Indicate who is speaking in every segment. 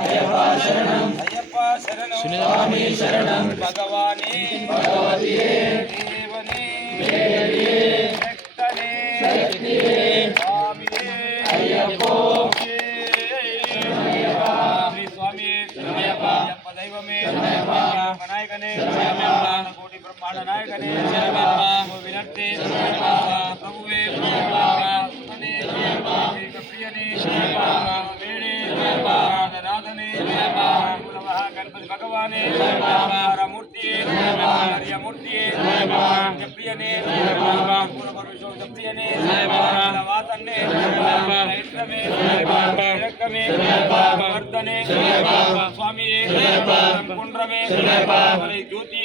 Speaker 1: అయ్యప్ప శరణం. శరణం. భగవానే భగవతియే మహాగణపతి భగవానే మూర్తియే హరియమూర్తియే ప్రియనే పూర్వపరుషో ప్రియనే వాసన్నే ఇష్టమే విరక్తమే వర్ధనే స్వామియే కుండ్రమే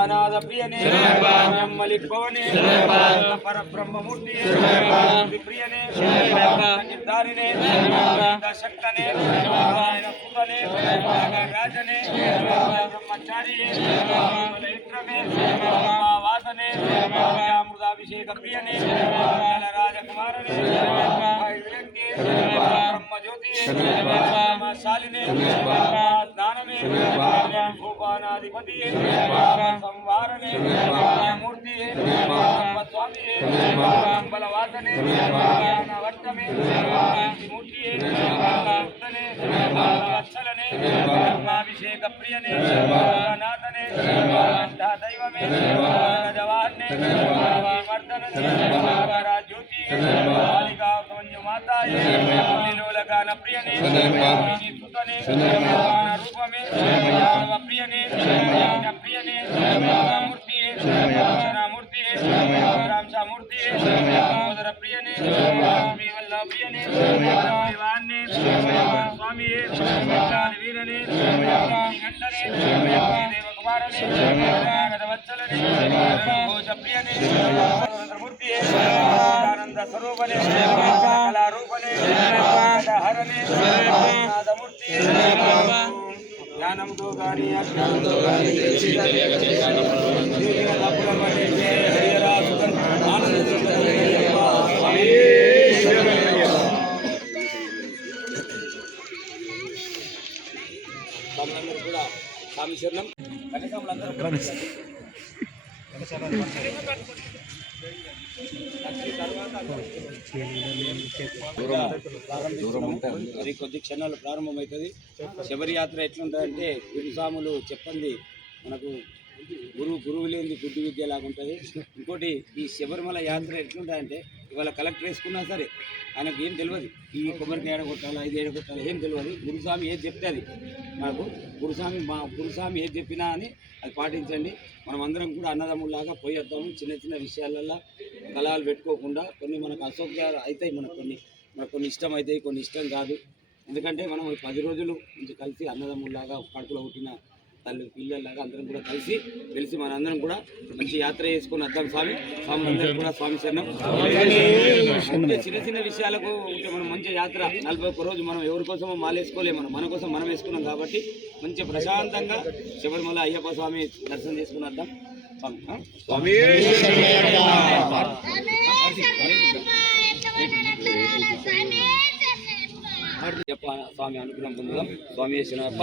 Speaker 1: అనాథ ప్రియనే మలిక్ భవనే పరబ్రహ్మమూర్తి ప్రియనే నిర్ధారినే శక్తనే సుతనే రాజనే బ్రహ్మచారి ఇత్రమే వాసనే అమృతాభిషేక ప్రియనే రాజకుమారనే బ్రహ్మజ్యోతి శాలినే ಗಣಪತಿಯೇ ಸಂವಾರನೆ ಮೂರ್ತಿಯೇ ಸ್ವಾಮಿಯೇ ಬಲವಾಸನೆ ವರ್ತಮೆ ಮೂರ್ತಿಯೇ ಅಕ್ಷಲನೆ ಅಭಿಷೇಕ ಪ್ರಿಯನೇ ನಾಥನೆ ದೈವಮೇ ಜವಾಹನೆ ವರ್ಧನ ರಾಜ್ಯೋತಿ ಮಾಲಿಕಾ ಮಾತಾಯೇ ಪ್ರಿಯನೇ ಸುತನೆ రాంశామూర్తియే సోదర ప్రియనే స్వామి వల్ల ప్రియనే వాణ్ణే స్వామి వీరనే గంటనే దేవకుమారనే గదవత్సలనే ఘోష ప్రియనే మూర్తియే ఆనంద స్వరూపనే కళారూపనే హరణే నాదమూర్తి జ్ఞానంతో గాని అజ్ఞానంతో గాని తెలిసి తెలియక చేశాను శరణం మరి కొద్ది క్షణాలు ప్రారంభమవుతుంది. శబరి యాత్ర ఎట్లుంటుందంటే గురుస్వాములు చెప్పండి మనకు గురువు గురువు లేని బుద్ధి విద్య లాగా ఉంటుంది ఇంకోటి ఈ శబరిమల యాత్ర ఎట్లుంటుందంటే ఇవాళ కలెక్టర్ వేసుకున్నా సరే ఆయనకు ఏం తెలియదు. ఈ కొబ్బరికి ఏడ కొట్టాలా ఇది ఏడ కొట్టాలా ఏం తెలియదు. గురుస్వామి ఏది చెప్తే అది. మనకు గురుస్వామి మా గురుస్వామి ఏది చెప్పినా అని అది పాటించండి. మనం అందరం కూడా అన్నదమ్ములాగా పోయేద్దాము చిన్న చిన్న విషయాలల్లో కళాలు పెట్టుకోకుండా కొన్ని మనకు అసౌక్యాలు అవుతాయి మనకు కొన్ని మనకు కొన్ని ఇష్టం అవుతాయి కొన్ని ఇష్టం కాదు. ఎందుకంటే మనం పది రోజులు నుంచి కలిసి అన్నదమ్ముల్లాగా కడుపులో పుట్టిన తల్లి పిల్లల్లాగా అందరం కూడా కలిసి కలిసి మనందరం కూడా మంచి యాత్ర చేసుకుని వద్దాం స్వామి. స్వామి అందరం కూడా స్వామి శరణం. చిన్న చిన్న విషయాలకు ఉంటే మనం మంచి యాత్ర నలభై ఒక్క రోజు మనం ఎవరి కోసమో మాలేసుకోలేము. మనం మన కోసం మనం వేసుకున్నాం కాబట్టి మంచి ప్రశాంతంగా శబరిమల అయ్యప్ప స్వామి దర్శనం చేసుకుని వద్దాం. స్వామి? స్వామి. అయ్యప్ప స్వామి అనుగ్రహం పొందుదాం. స్వామి శరణప్ప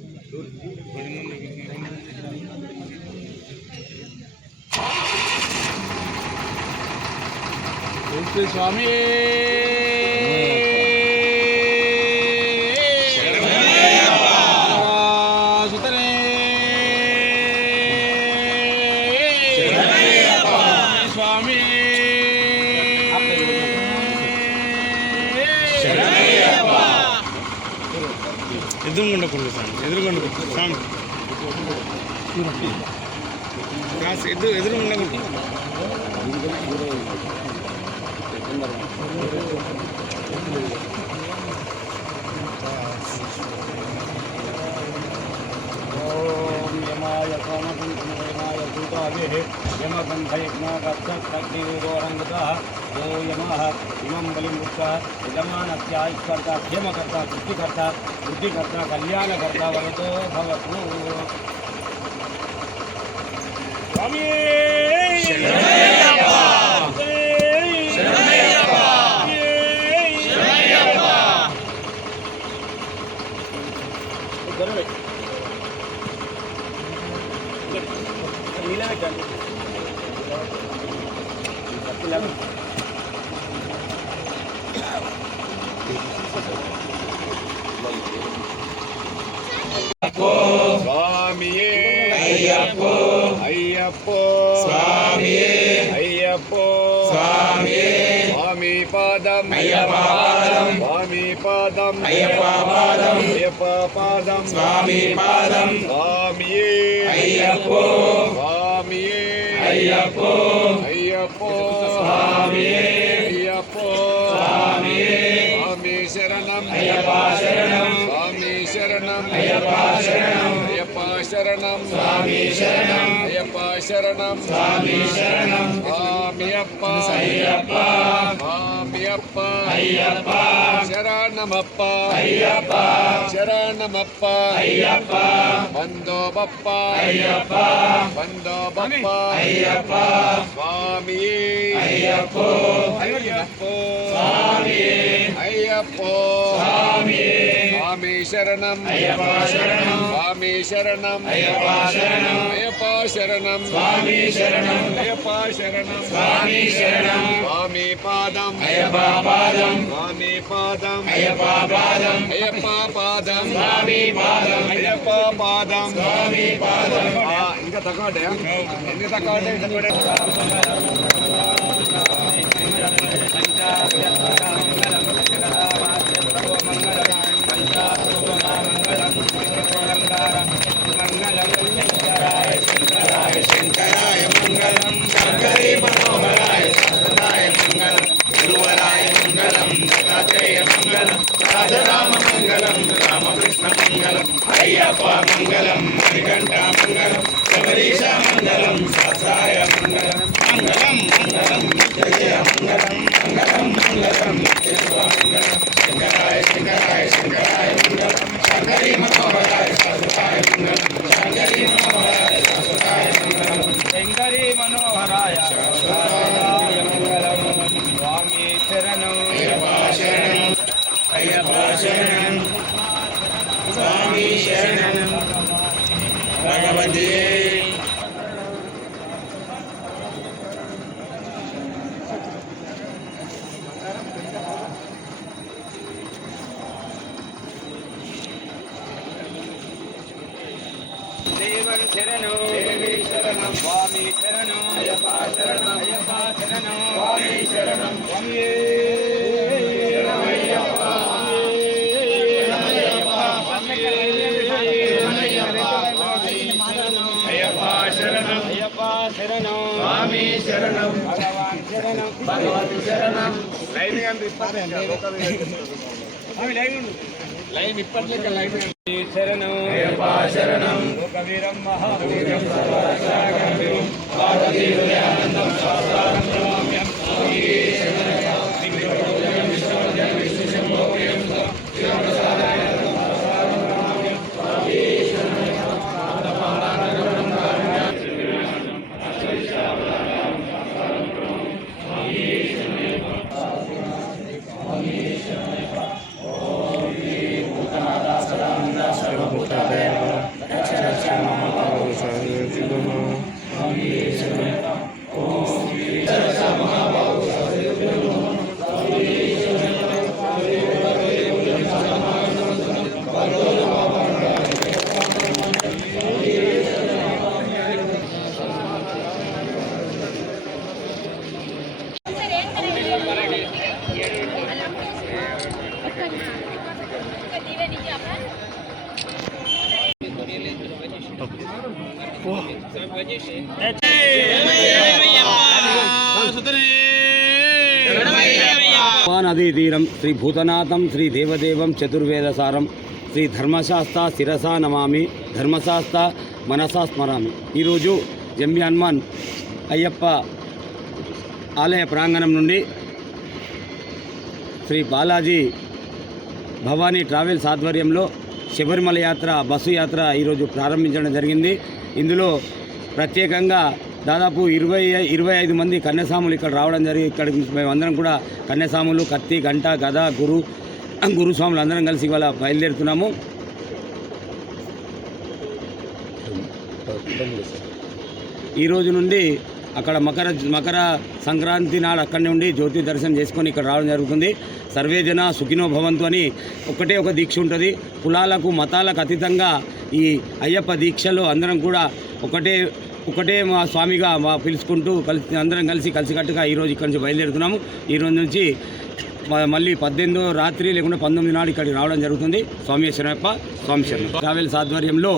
Speaker 1: శరణ్యేతి అంబకే దేవి నారాయణ నమోస్తుతే పురంధరాభ్య నమః అరుంధతి శిష్టాభ్య నమః శ్రీ సీతారామాభ్య నమః హరియరుద్ర అయ్యప్ప స్వామినే నమః
Speaker 2: స్వామి ಎದುರುಗೊಂಡ ಕೊಡು ಸ್ವಾಮಿ ಎದುರುಗೊಂಡ ಕೊಡು
Speaker 1: ಸ್ವಾಮಿ ಕ್ಲಾಸ್ ಎದು ಎದುರುಗೊಂಡ ಕೊಡು यमाः इमं बलिं मुक्तः यजमानस्य ऐश्वर्ता క్షేమకర్త వృద్ధికర్త బుద్ధికర్త కళ్యాణకర్త వరతో
Speaker 3: పాదం అయ్యప్ప పాదం స్వామి పాదం అయ్యప్ప పాదం అయ్యప్ప పాదం స్వామి పాదం స్వామియే అయ్యప్పో స్వామియే అయ్యప్పో అయ్యప్పో స్వామియే అయ్యప్పో స్వామియే స్వామి శరణం అయ్యప్ప శరణం స్వామి శరణం అయ్యప్ప శరణం అయ్యప్ప శరణం స్వామి శరణం అయ్యప్ప శరణం స్వామి శరణం స్వామియప్ప అయ్యప్ప స్వామియప్ప అయ్యప్ప శరణమప్ప ಅಯ್ಯಪ್ಪ. ಶರಣಮಪ್ಪ ಅಯ್ಯಪ್ಪ. ಶರಣಮಪ್ಪ ಅಯ್ಯಪ್ಪ. ಬಂದೋ ಬಪ್ಪ ಅಯ್ಯಪ್ಪ. ಬಂದೋ ಬಪ್ಪ ಅಯ್ಯಪ್ಪ. ಸ್ವಾಮಿ. ಅಯ್ಯಪ್ಪ. అయ్యప్పో. స్వామి శరణం. స్వామి శరణం. అయ్యప్ప శరణం. స్వామి శరణం అయ్యప్ప శరణం. స్వామి శరణం స్వామి పాదం. అయ్యప్ప పాదం స్వామి పాదం. అయ్యప్ప పాదం. అయ్యప్ప పాదం. స్వామి పాదం అయ్యప్ప పాదం స్వామి పాదం ఇంకా తక్కువ ఎన్ని తక్కువ
Speaker 1: Gracias. சரணம். சுவாமி சரணம். பகவதே. தேவன் சரணோ சரணம். சுவாமி சரணோ ஐயப்பா சரணம். ஐயப்பா சரணம். சுவாமி சரணம். சுவாமியே. లైన్ ఇప్పట్లేక లైన్ శరణం మహావీరం నదీతీరం శ్రీ భూతనాథం శ్రీ దేవదేవం చతుర్వేదసారం శ్రీ ధర్మశాస్త్ర శిరసా నమామి ధర్మశాస్త్ర మనసా స్మరామి. ఈరోజు జమ్మి హనుమాన్ అయ్యప్ప ఆలయ ప్రాంగణం నుండి శ్రీ బాలాజీ భవానీ ట్రావెల్స్ ఆధ్వర్యంలో శబరిమల యాత్ర బస్సు యాత్ర ఈరోజు ప్రారంభించడం జరిగింది. ఇందులో ప్రత్యేకంగా దాదాపు ఇరవై ఇరవై ఐదు మంది కన్యసాములు ఇక్కడ రావడం జరిగి ఇక్కడికి మేమందరం కూడా కన్యసాములు కత్తి గంట గద గురు గురుస్వాములు అందరం కలిసి ఇవాళ బయలుదేరుతున్నాము. ఈ రోజు నుండి అక్కడ మకర మకర సంక్రాంతి నాడు అక్కడి నుండి జ్యోతి దర్శనం చేసుకొని ఇక్కడ రావడం జరుగుతుంది. సర్వేజన సుఖినో భవంతు అని ఒకటే ఒక దీక్ష ఉంటుంది. కులాలకు మతాలకు అతీతంగా ఈ అయ్యప్ప దీక్షలో అందరం కూడా ఒకటే ఒకటే మా స్వామిగా మా పిలుచుకుంటూ కలిసి అందరం కలిసి కలిసికట్టుగా ఈరోజు ఇక్కడి నుంచి బయలుదేరుతున్నాము. ఈ రోజు నుంచి మళ్ళీ పద్దెనిమిదో రాత్రి లేకుంటే పంతొమ్మిది నాడు ఇక్కడికి రావడం జరుగుతుంది. స్వామి శరణప్ప స్వామి శరణ. ట్రావెల్స్ ఆధ్వర్యంలో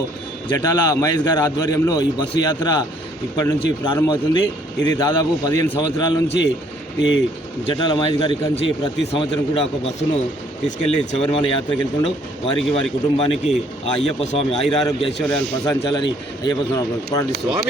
Speaker 1: జటాల మహేష్ గారి ఆధ్వర్యంలో ఈ బస్సు యాత్ర ఇప్పటి నుంచి ప్రారంభమవుతుంది. ఇది దాదాపు పదిహేను సంవత్సరాల నుంచి ఈ జటాల మహేష్ గారి కంచి ప్రతి సంవత్సరం కూడా ఒక బస్సును తీసుకెళ్ళి శబరిమల యాత్రకి వెళ్తుండు. వారికి వారి కుటుంబానికి ఆ అయ్యప్ప స్వామి ఆయురారోగ్య ఐశ్వర్యాలు ప్రసాదించాలని అయ్యప్ప స్వామి ప్రార్థిస్తున్నాం